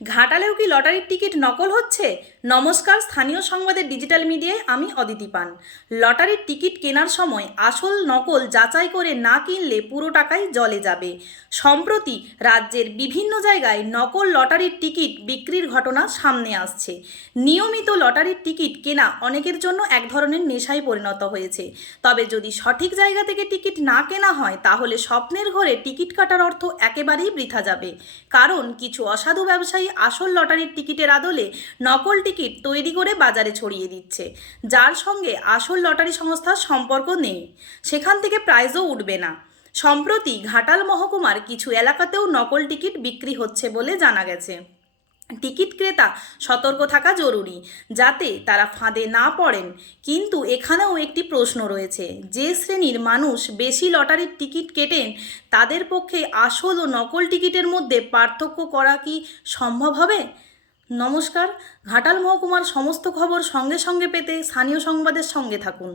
ঘাটালেও কি লটারির টিকিট নকল হচ্ছে? নমস্কার, স্থানীয় সংবাদের ডিজিটাল মিডিয়ায় আমি অদিতি পান। লটারির টিকিট কেনার সময় আসল নকল যাচাই করে না কিনলে পুরো টাকাই জলে যাবে। সম্প্রতি রাজ্যের বিভিন্ন জায়গায় নকল লটারির টিকিট বিক্রির ঘটনা সামনে আসছে। নিয়মিত লটারির টিকিট কেনা অনেকের জন্য এক ধরনের নেশায় পরিণত হয়েছে। তবে যদি সঠিক জায়গা থেকে টিকিট না কেনা হয় তাহলে স্বপ্নের ঘরে টিকিট কাটার অর্থ একেবারেই বৃথা যাবে। কারণ কিছু অসাধু ব্যবসায়ী আসল লটারির টিকিটের আদলে নকল টিকিট তৈরি করে বাজারে ছড়িয়ে দিচ্ছে, যার সঙ্গে আসল লটারি সংস্থার সম্পর্ক নেই, সেখান থেকে প্রাইজও উঠবে না। সম্প্রতি ঘাটাল মহকুমার কিছু এলাকাতেও নকল টিকিট বিক্রি হচ্ছে বলে জানা গেছে। টিকিট ক্রেতা সতর্ক থাকা জরুরি, যাতে তারা ফাঁদে না পড়েন। কিন্তু এখানেও একটি প্রশ্ন রয়েছে, যে শ্রেণীর মানুষ বেশি লটারির টিকিট কেটেন তাদের পক্ষে আসল ও নকল টিকিটের মধ্যে পার্থক্য করা কি সম্ভব হবে? নমস্কার, ঘাটাল মহকুমার সমস্ত খবর সঙ্গে সঙ্গে পেতে স্থানীয় সংবাদের সঙ্গে থাকুন।